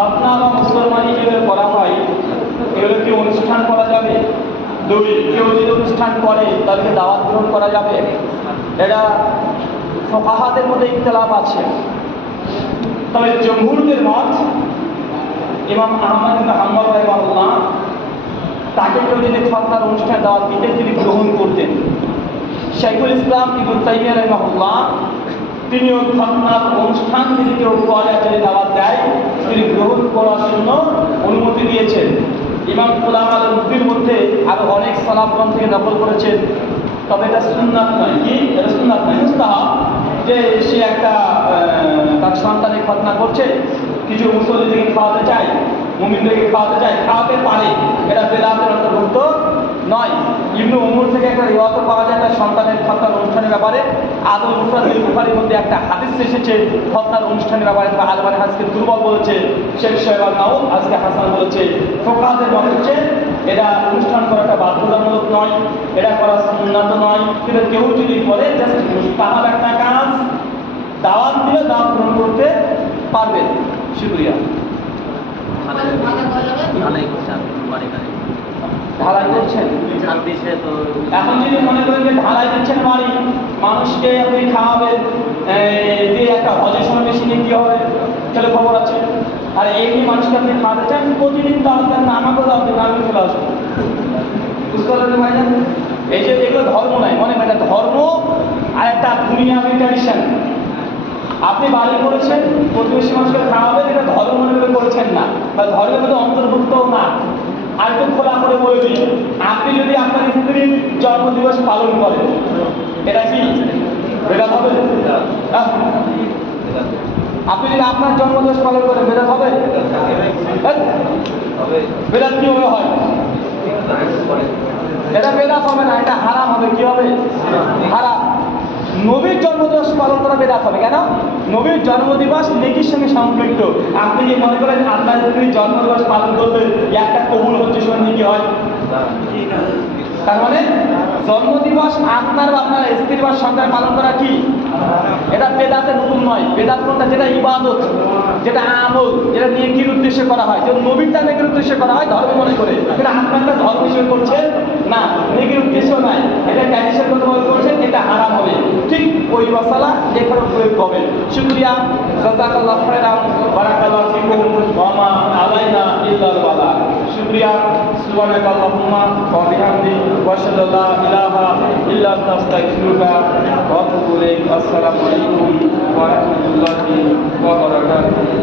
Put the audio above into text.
খতনা বা মুসলমানি যেগুলো করা হয় এগুলো কি অনুষ্ঠান করা যাবে? দুই, কেউ যদি অনুষ্ঠান করে তাদেরকে দাওয়াত গ্রহণ করা যাবে? এটা ফুকাহাদের মধ্যে ইখতিলাফ আছে। তবে জমহুরের মত, ইমাম আহমদ ইবনে হাম্বল রাহিমাহুল্লাহ, তাকে কেউ যদি খতনার অনুষ্ঠান দাওয়াত দিতেন তিনি গ্রহণ করতেন। শাইখুল ইসলাম ইবনে তাইমিয়া রাহিমাহুল্লাহ তিনিও খতনার অনুষ্ঠান যদি কেউ করে যদি দাওয়াত দেয় তিনি গ্রহণ করার জন্য অনুমতি দিয়েছেন। ইমাম কুলামা আল-মুফতির মধ্যে আরো অনেক সালাফগণ থেকে নকল করেছেন। তবে এটা সুন্নাত নয়। কি এটা সুন্নাত নয়, মুস্তাহাব। যে সে একটা তার সন্তানের খতনা করছে, কিছু মুসল্লিদেরকে খাওয়াতে চায়, মুমিনদেরকে খাওয়াতে চায়, খাওয়াতে পারে, এটা বেদাতের অন্তর্ভুক্ত নয়। ইবনে উমর থেকে একটা রিওয়ায়াত পাওয়া যায় তার সন্তানের খতনার অনুষ্ঠানের ব্যাপারে। আদম মুফরাদুল বুখারীর মধ্যে একটা হাদিস এসেছে খতনার অনুষ্ঠানের ব্যাপারে, আলবানী হাদিসকে দুর্বল বলেছে, শেখ সোহেব আল-নাওম আজকে হাসান বলেছে। ফুকাহাদের মত হচ্ছে এটা অনুষ্ঠান করাটা বাধ্যতামূলক নয়, এটা করা সুন্নাত নয়, কিন্তু কেউ যদি করে জাস্ট মুস্তাহাব একটা কাজ, দাওয়াত দিলে দাওয়াত গ্রহণ করতে পারবেন। শুকরিয়া। ঢালাই করছেন এখন যদি মনে করেন যে ঢালাই দিচ্ছেন বাড়ি, মানুষকে আপনি খাওয়াবেন, দিয়ে একটা হজের সময় বেশি নিয়ে কি হবে চলে খবর আছে। আর এই মানুষকে আপনি খাওয়াতে চান, প্রতিদিন দাওয়াত দেন না, আমাকেও দাওয়াত দেবেন, আমি চলে আসবো। বুঝতে পারলেন ভাইজান? এই যে এগুলো ধর্ম নয়, মনে একটা ধর্ম আর একটা দুনিয়াবি ট্র্যাডিশন। আপনি বাড়ি করেছেন, প্রতিবেশী মানুষকে খাওয়াবেন, এটা ধর্ম মনে করে করেছেন না, বা ধর্মের মধ্যে অন্তর্ভুক্তও না। আর একটু খোলা করে বলে দিই, আপনি যদি আপনার স্ত্রীর জন্মদিবস পালন করেন, এটা কি বেদাত হবে? আপনি যদি আপনার জন্মদিবস পালন করেন বেদাত হবে? বেদাত কিভাবে হয়? এটা বেদাত হবে না, এটা হারাম হবে। কি হবে? হারাম। নবীর জন্মদিবস পালন করা বেদাত হবে। কেন? নবীর জন্মদিবস নেকির সঙ্গে সম্পৃক্ত। আপনি কি মনে করেন আপনার স্ত্রীর জন্মদিবস পালন করলে একটা কবুল হচ্ছে সময় নেকি হয়? তার মানে জন্মদিবস আপনার বা আপনার স্ত্রীর বা সন্তান পালন করা কি এটা বেদাতের হুকুম নয়। বেদাত কোনটা? যেটা ইবাদত, যেটা আমল, যেটা নেকির উদ্দেশ্যে করা হয়, যে নবীরটা নেকির উদ্দেশ্যে করা হয় ধর্ম মনে করে, এটা আপনারটা ধর্ম হিসেবে করছেন না, নেকির উদ্দেশ্য নাই, এটা ট্র্যাডিশন কথা বলে করছেন, এটা হারাম হবে। ঠিক ওই মশালা এখানে প্রয়োগ করবেন। শুকরিয়া। জাযাকাল্লাহু খাইরান, বারাকাল্লাহু ফিকুম, ওয়া মা আলাইনা ইল্লাল বালাগ। শুকরিয়া। সুবহানাকাল্লাহুম্মা ওয়া বিহামদিক, ওয়া আশহাদু আল্লা ইলাহা ইল্লা আনতা আস্তাগফিরুকা ওয়া আতুবু ইলাইক। আসসালামু আলাইকুম ওয়া রাহমাতুল্লাহি ওয়া বারাকাতুহু।